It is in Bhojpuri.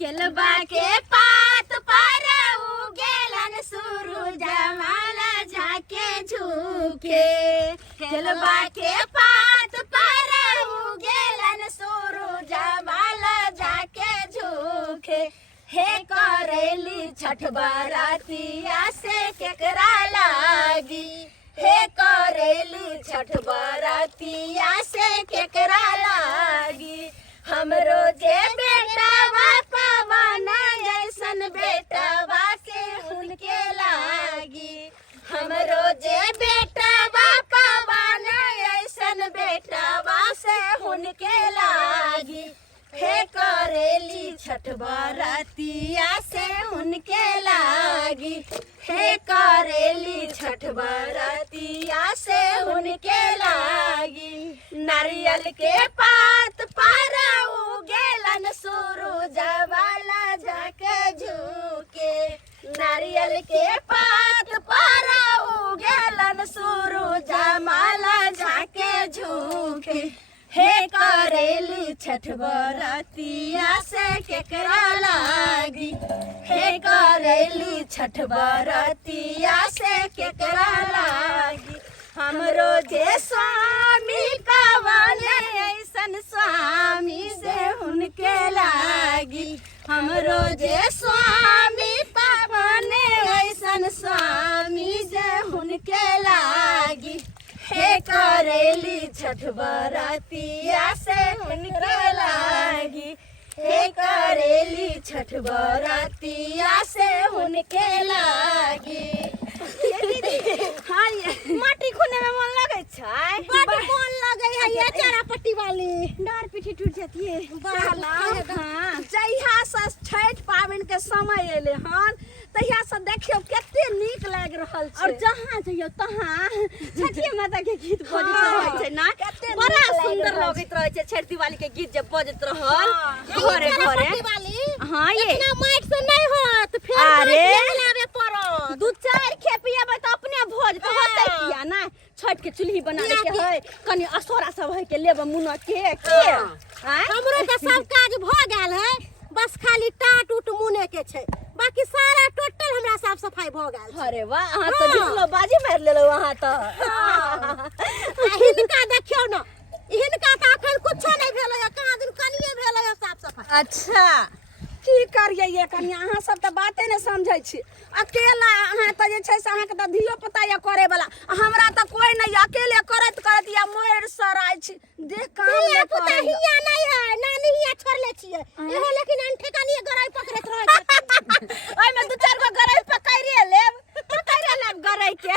केलबा के पात पर उगेलन सूरज माला झाके झुके। केलबा के पात पर उगेलन सूरज माला झाके झुके। हे करेली छठ बरातिया से केकरा लागी। हे करेली छठ बरातिया से केकरा लागी। हमरो जे बेटावा पवन ऐसन बेटावा के हुनके लागी। हमरो जे बेटावा पवन ऐसन बेटावा से हुनके लागी। हे करेली छठ बरातिया से उनके लागी। हे करेली छठ बरातिया से उनके लागी। नारियल के पात पर उगेलन सूरज वाला झाके झुके। नारियल के पात पर उगेलन सूरज माला झाके झुके। हे करेली छठ बरातिया से केकरा लागी। हे करेली छठ बरातिया से केकरा लागी। हमरो जे स्वामी पवन ऐसन स्वामी से उनके लागी। हमरो जे स्वामी पवन ऐसन स्वामी से उनके लागी। हे करेली छठ बरातिया से उनके लागी। हे करेली छठ बरातिया से उनके लागी। हाँ माटी खुने में मन लगे छै। बड़ मन लगे है ये चारा पट्टी वाली। डार पीठी टूट जाती है। हाँ जहिया से छठ पाबनि के समय एले हन तहिया से देखियो केते नीक लाग रहल छै। और जहाँ जइयो तहाँ छठिया माता के गीत बजत रहै छै ना। केते बड़ा नीक सुंदर लागल लगत रहै छै छठ दिवाली के गीत जब बजत रहल घरे चारा घरे। पट्टी वाली हाँ ये इतना माइट से नहीं होत। फिर अरे लावे पड़त। दू चार खेपिया तो अपने भोज तो होते किया ना। छठ के चूल्ही बनाने के है कनी असोरा सब है के लेब मुना के हमरो के सब काज भ गेल है। बस खाली टाट उट मुने के छै। बाकी सारा टोटल हमरा साफ सफाई भ गेल। अरे वाह अहाँ तो बिल्लो बाजी मार लेलो वहां तो। हिनका देखियो न हिनका त अखन कुछो नहीं भेलै है। कहाँ दिन कनिए भेलै है साफ सफाई। अच्छा की करिए ये कनिया अहाँ सब त बाते ने समझै छी। अकेला अहाँ त जे छै से अहाँ के त धियो पुता या करे वाला हमरा त कोई नहीं। अकेले करत करत या मोर सराय छी। देख काम ले पुता हिया नहीं है नानी हिया छोड़ले छियै। एहो लेकिन अंठे कनिए गराई पकड़त रहै छै। ओय में दू चार गो गरई पकड़िए लेब गरई के।